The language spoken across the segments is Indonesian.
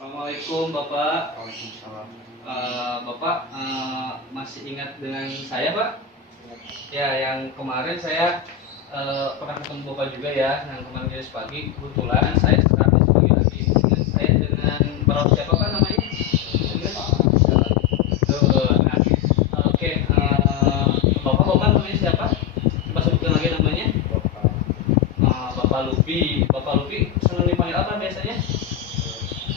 Assalamualaikum Bapak. Waalaikumsalam. Bapak masih ingat dengan saya Pak? Ya, yang kemarin saya pernah ketemu Bapak juga ya. Yang kemarin jenis pagi, kebetulan saya sekarang pagi lagi. Ingat saya dengan Bapak siapa Pak namanya? Nah, oke. Bapak namanya siapa? Coba sebutkan lagi namanya. Bapak Lupi. Bapak Lupi senang dipanggil apa biasanya?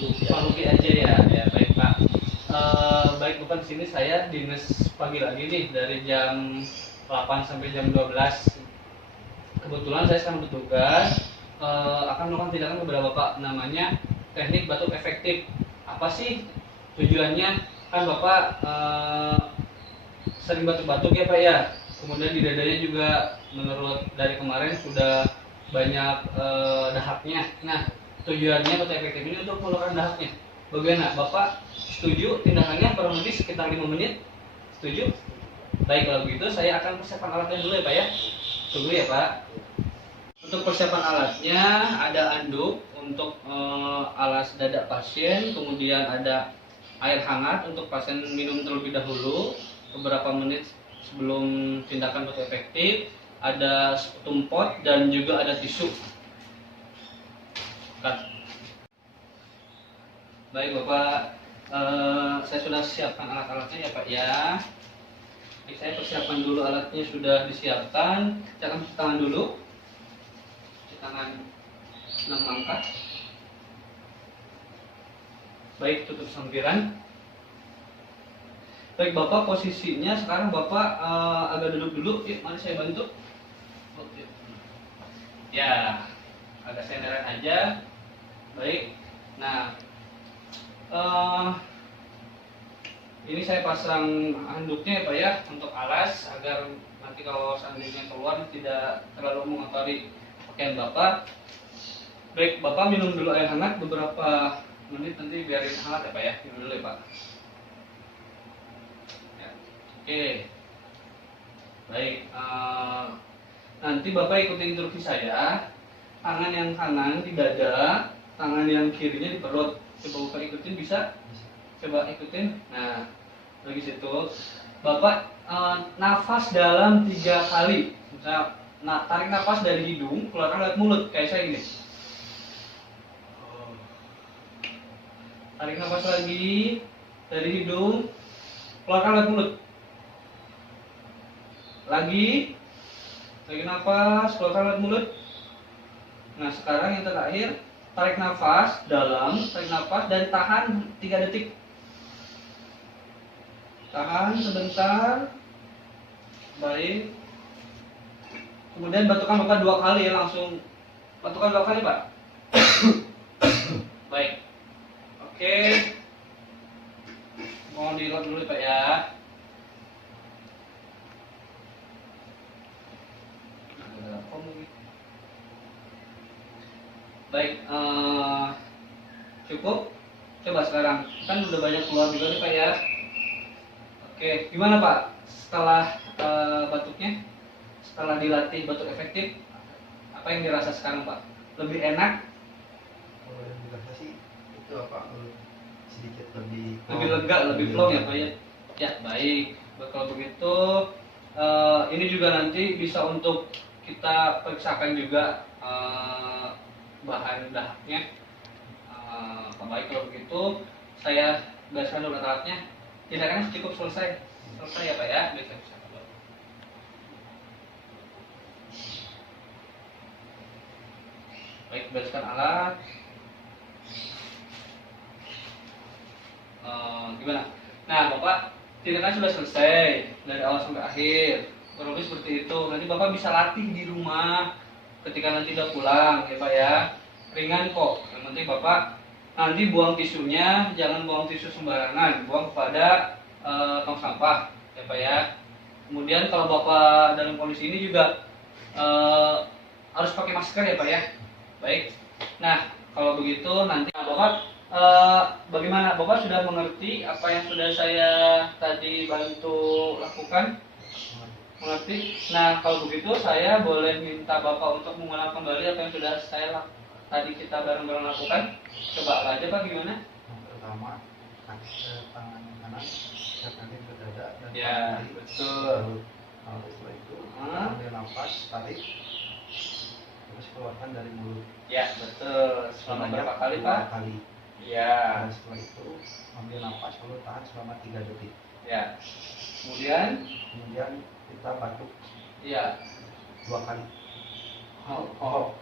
Pak Lupi aja ya. Ya baik Pak. Baik Bapak, di sini saya dinas pagi lagi nih dari jam 8 sampai jam 12. Kebetulan saya sekarang bertugas akan melakukan tindakan kepada Bapak, namanya teknik batuk efektif. Apa sih tujuannya? Kan Bapak sering batuk-batuk ya Pak ya. Kemudian di dadanya juga menurut dari kemarin sudah banyak dahaknya. Nah, tujuannya batuk efektif ini untuk mengeluarkan dahaknya. Bagaimana? Bapak setuju tindakannya kurang lebih sekitar 5 menit? Setuju? Baik, kalau begitu saya akan persiapkan alatnya dulu ya Pak ya. Tunggu ya Pak. Untuk persiapan alatnya ada anduk untuk alas dada pasien, kemudian ada air hangat untuk pasien minum terlebih dahulu beberapa menit sebelum tindakan batuk efektif, ada tumpot dan juga ada tisu. Baik Bapak, saya sudah siapkan alat-alatnya ya Pak ya. Jadi saya persiapkan dulu alatnya, sudah disiapkan. Saya akan cuci tangan dulu. Cuci tangan 6 langkah. Baik, tutup sampiran. Baik Bapak, posisinya sekarang Bapak agak duduk dulu. Yuk, mari saya bantu. Ya, agak senderan aja. Baik. Nah, ini saya pasang handuknya ya Pak ya untuk alas agar nanti kalau seandainya keluar tidak terlalu mengotori pakaian Bapak. Baik, Bapak minum dulu air hangat beberapa menit, nanti biarin hangat ya Pak ya. Minum dulu ya Pak. Ya. Oke. Baik, nanti Bapak ikuti instruksi saya. Tangan yang kanan di dada, tangan yang kirinya di perut. Coba Bapak ikutin, bisa? Coba ikutin. Nah, lagi situ Bapak nafas dalam 3 kali. Misalnya, tarik nafas dari hidung, keluarkan lewat mulut kayak saya gini. Tarik nafas lagi dari hidung, keluarkan lewat mulut. Lagi nafas, keluarkan lewat mulut. Nah, sekarang yang terakhir, tarik nafas dalam, tarik nafas dan tahan 3 detik. Tahan sebentar. Baik. Kemudian batukan Bapak 2 kali ya, langsung batukan 2 kali Pak. Baik. Oke. Mohon di-load dulu Pak ya. Baik, cukup. Coba sekarang, kan udah banyak keluar juga nih Pak ya. Oke, gimana Pak? Setelah batuknya, setelah dilatih batuk efektif, apa yang dirasa sekarang Pak? Lebih enak? Kalau yang dirasa sih itu apa? Sedikit lebih Lega, lebih plong ya Pak ya. Ya baik. Kalau begitu, ini juga nanti bisa untuk kita periksakan juga bahan dahaknya. Baik, kalau begitu saya bereskan dulu alatnya. Tindakannya cukup selesai ya Pak ya. Bisa. Baik, bereskan alat. Gimana? Nah Bapak, tindakan sudah selesai dari awal sampai akhir. Kurang lebih seperti itu. Nanti Bapak bisa latih di rumah ketika nanti udah pulang ya Pak ya. Ringan kok. Yang penting Bapak nanti buang tisunya, jangan buang tisu sembarangan, buang kepada tong sampah ya Pak ya. Kemudian kalau Bapak dalam kondisi ini juga harus pakai masker ya Pak ya. Baik. Nah, kalau begitu nanti Bapak bagaimana? Bapak sudah mengerti apa yang sudah saya tadi bantu lakukan? Mengerti? Nah, kalau begitu saya boleh minta Bapak untuk mengulang kembali apa yang sudah saya tadi kita bareng-bareng lakukan. Coba aja Pak, gimana? pertama tangan kanan tekanin ke dada dan Ya, tangan kiri betul. perut. Lalu setelah itu kita ambil nafas, tarik, terus keluarkan dari mulut. Ya, betul. Selama Sebanyak berapa kali, 2 Pak? kali. Ya, Dan setelah itu ambil nafas lalu tahan selama 3 detik. ya. Kemudian, Kita batuk ya. 2 kali. Oh.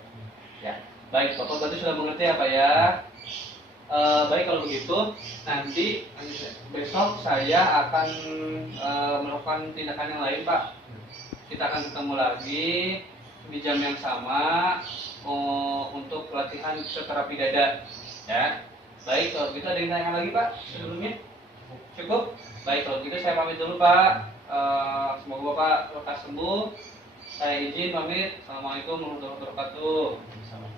Ya. Baik, Bapak berarti sudah mengerti apa ya? Baik kalau begitu, nanti besok saya akan melakukan tindakan yang lain, Pak. Kita akan ketemu lagi di jam yang sama untuk latihan fisioterapi dada. Ya. Baik, kalau gitu ada yang tanya lagi, Pak, sebelumnya? Cukup? Baik, kalau gitu saya pamit dulu, Pak. Semoga Bapak lekas sembuh. Saya izin pamit. Assalamualaikum warahmatullahi wabarakatuh.